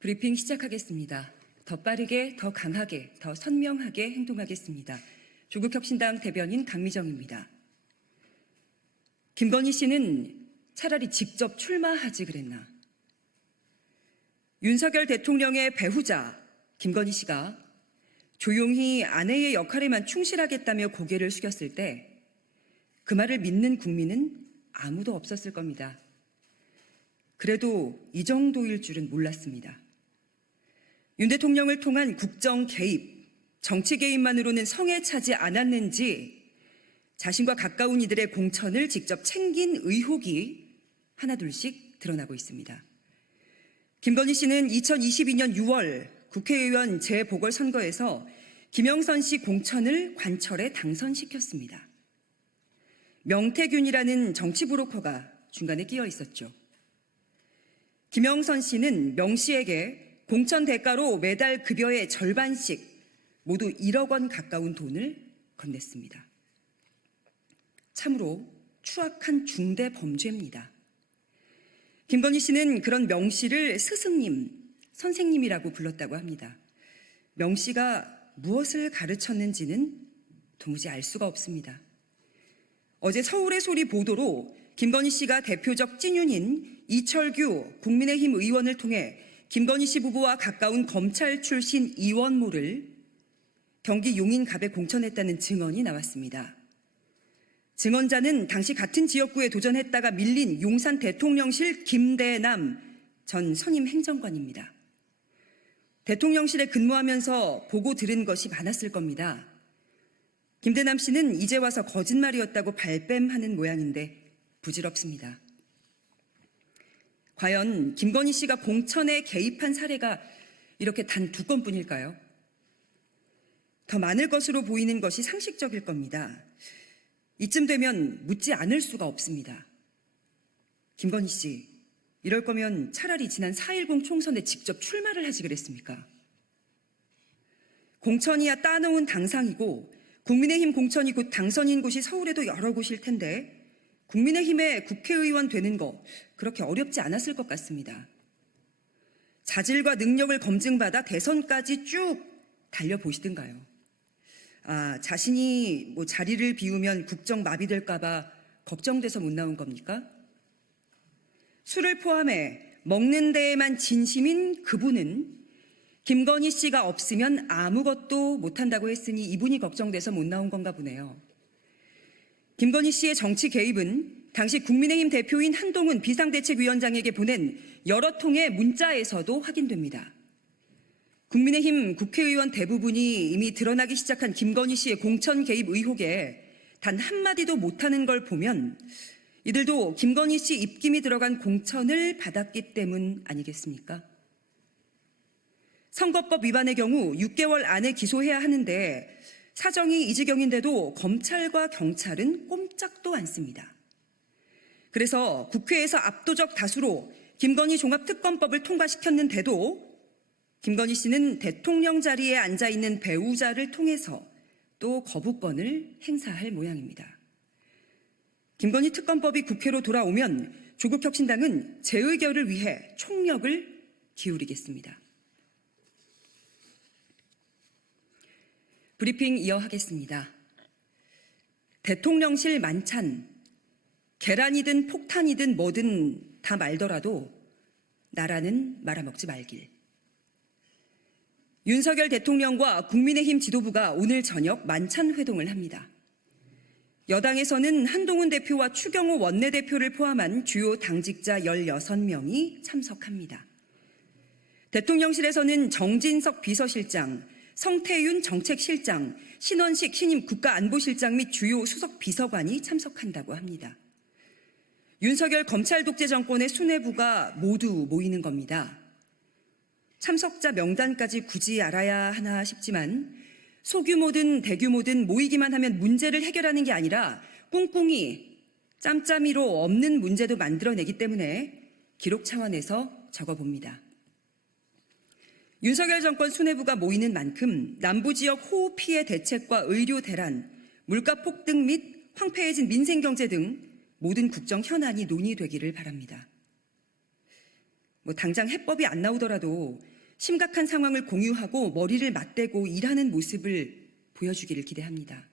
브리핑 시작하겠습니다. 더 빠르게, 더 강하게, 더 선명하게 행동하겠습니다. 조국혁신당 대변인 강미정입니다. 김건희 씨는 차라리 직접 출마하지 그랬나. 윤석열 대통령의 배후자 김건희 씨가 조용히 아내의 역할에만 충실하겠다며 고개를 숙였을 때 그 말을 믿는 국민은 아무도 없었을 겁니다. 그래도 이 정도일 줄은 몰랐습니다. 윤 대통령을 통한 국정 개입, 정치 개입만으로는 성에 차지 않았는지 자신과 가까운 이들의 공천을 직접 챙긴 의혹이 하나둘씩 드러나고 있습니다. 김건희 씨는 2022년 6월 국회의원 재보궐선거에서 김영선 씨 공천을 관철에 당선시켰습니다. 명태균이라는 정치 브로커가 중간에 끼어 있었죠. 김영선 씨는 명 씨에게 공천 대가로 매달 급여의 절반씩 모두 1억 원 가까운 돈을 건넸습니다. 참으로 추악한 중대 범죄입니다. 김건희 씨는 그런 명 씨를 스승님, 선생님이라고 불렀다고 합니다. 명 씨가 무엇을 가르쳤는지는 도무지 알 수가 없습니다. 어제 서울의 소리 보도로 김건희 씨가 대표적 찐윤인 이철규 국민의힘 의원을 통해 김건희 씨 부부와 가까운 검찰 출신 이원모를 경기 용인갑에 공천했다는 증언이 나왔습니다. 증언자는 당시 같은 지역구에 도전했다가 밀린 용산 대통령실 김대남 전 선임 행정관입니다. 대통령실에 근무하면서 보고 들은 것이 많았을 겁니다. 김대남 씨는 이제 와서 거짓말이었다고 발뺌하는 모양인데 부질없습니다. 과연 김건희 씨가 공천에 개입한 사례가 이렇게 단 두 건뿐일까요? 더 많을 것으로 보이는 것이 상식적일 겁니다. 이쯤 되면 묻지 않을 수가 없습니다. 김건희 씨, 이럴 거면 차라리 지난 4.10 총선에 직접 출마를 하지 그랬습니까? 공천이야 따놓은 당상이고 국민의힘 공천이 곧 당선인 곳이 서울에도 여러 곳일 텐데 국민의힘의 국회의원 되는 거 그렇게 어렵지 않았을 것 같습니다. 자질과 능력을 검증받아 대선까지 쭉 달려보시든가요. 아, 자신이 뭐 자리를 비우면 국정 마비될까봐 걱정돼서 못 나온 겁니까? 술을 포함해 먹는 데에만 진심인 그분은 김건희 씨가 없으면 아무것도 못한다고 했으니 이분이 걱정돼서 못 나온 건가 보네요. 김건희 씨의 정치 개입은 당시 국민의힘 대표인 한동훈 비상대책위원장에게 보낸 여러 통의 문자에서도 확인됩니다. 국민의힘 국회의원 대부분이 이미 드러나기 시작한 김건희 씨의 공천 개입 의혹에 단 한마디도 못하는 걸 보면 이들도 김건희 씨 입김이 들어간 공천을 받았기 때문 아니겠습니까? 선거법 위반의 경우 6개월 안에 기소해야 하는데 사정이 이 지경인데도 검찰과 경찰은 꼼짝도 않습니다. 그래서 국회에서 압도적 다수로 김건희 종합특검법을 통과시켰는데도 김건희 씨는 대통령 자리에 앉아 있는 배우자를 통해서 또 거부권을 행사할 모양입니다. 김건희 특검법이 국회로 돌아오면 조국 혁신당은 재의결을 위해 총력을 기울이겠습니다. 브리핑 이어하겠습니다. 대통령실 만찬, 계란이든 폭탄이든 뭐든 다 말더라도 나라는 말아먹지 말길. 윤석열 대통령과 국민의힘 지도부가 오늘 저녁 만찬 회동을 합니다. 여당에서는 한동훈 대표와 추경호 원내대표를 포함한 주요 당직자 16명이 참석합니다. 대통령실에서는 정진석 비서실장, 성태윤 정책실장, 신원식 신임 국가안보실장 및 주요 수석 비서관이 참석한다고 합니다. 윤석열 검찰 독재 정권의 수뇌부가 모두 모이는 겁니다. 참석자 명단까지 굳이 알아야 하나 싶지만 소규모든 대규모든 모이기만 하면 문제를 해결하는 게 아니라 꿍꿍이 짬짬이로 없는 문제도 만들어내기 때문에 기록 차원에서 적어봅니다. 윤석열 정권 수뇌부가 모이는 만큼 남부 지역 호우 피해 대책과 의료 대란, 물가 폭등 및 황폐해진 민생 경제 등 모든 국정 현안이 논의되기를 바랍니다. 뭐 당장 해법이 안 나오더라도 심각한 상황을 공유하고 머리를 맞대고 일하는 모습을 보여주기를 기대합니다.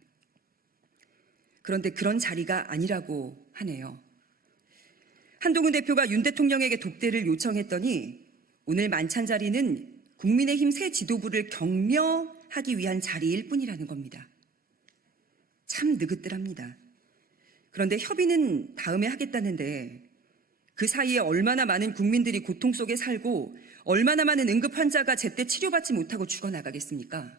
그런데 그런 자리가 아니라고 하네요. 한동훈 대표가 윤 대통령에게 독대를 요청했더니 오늘 만찬 자리는 국민의힘 새 지도부를 격려하기 위한 자리일 뿐이라는 겁니다. 참 느긋들합니다. 그런데 협의는 다음에 하겠다는데 그 사이에 얼마나 많은 국민들이 고통 속에 살고 얼마나 많은 응급 환자가 제때 치료받지 못하고 죽어나가겠습니까?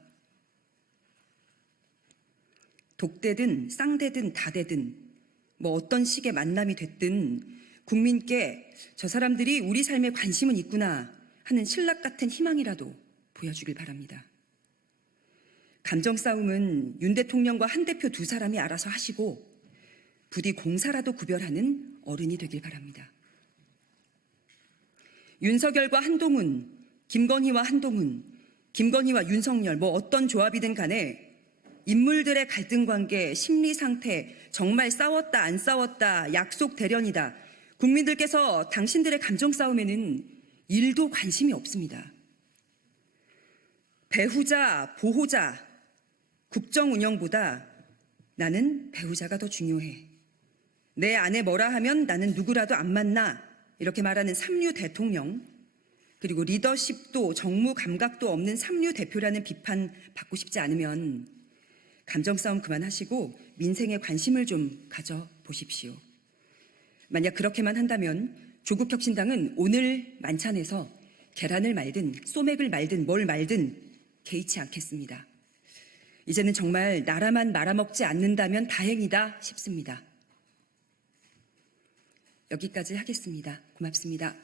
독대든 쌍대든 다대든 뭐 어떤 식의 만남이 됐든 국민께 저 사람들이 우리 삶에 관심은 있구나 하는 신락 같은 희망이라도 보여주길 바랍니다. 감정 싸움은 윤 대통령과 한 대표 두 사람이 알아서 하시고 부디 공사라도 구별하는 어른이 되길 바랍니다. 윤석열과 한동훈, 김건희와 한동훈, 김건희와 윤석열 뭐 어떤 조합이든 간에 인물들의 갈등 관계, 심리 상태, 정말 싸웠다 안 싸웠다, 약속 대련이다. 국민들께서 당신들의 감정 싸움에는 일도 관심이 없습니다. 배후자, 보호자, 국정 운영보다 나는 배우자가 더 중요해. 내 아내 뭐라 하면 나는 누구라도 안 만나. 이렇게 말하는 삼류 대통령, 그리고 리더십도 정무 감각도 없는 삼류 대표라는 비판 받고 싶지 않으면 감정 싸움 그만하시고 민생에 관심을 좀 가져 보십시오. 만약 그렇게만 한다면 조국 혁신당은 오늘 만찬에서 계란을 말든 소맥을 말든 뭘 말든 개의치 않겠습니다. 이제는 정말 나라만 말아먹지 않는다면 다행이다 싶습니다. 여기까지 하겠습니다. 고맙습니다.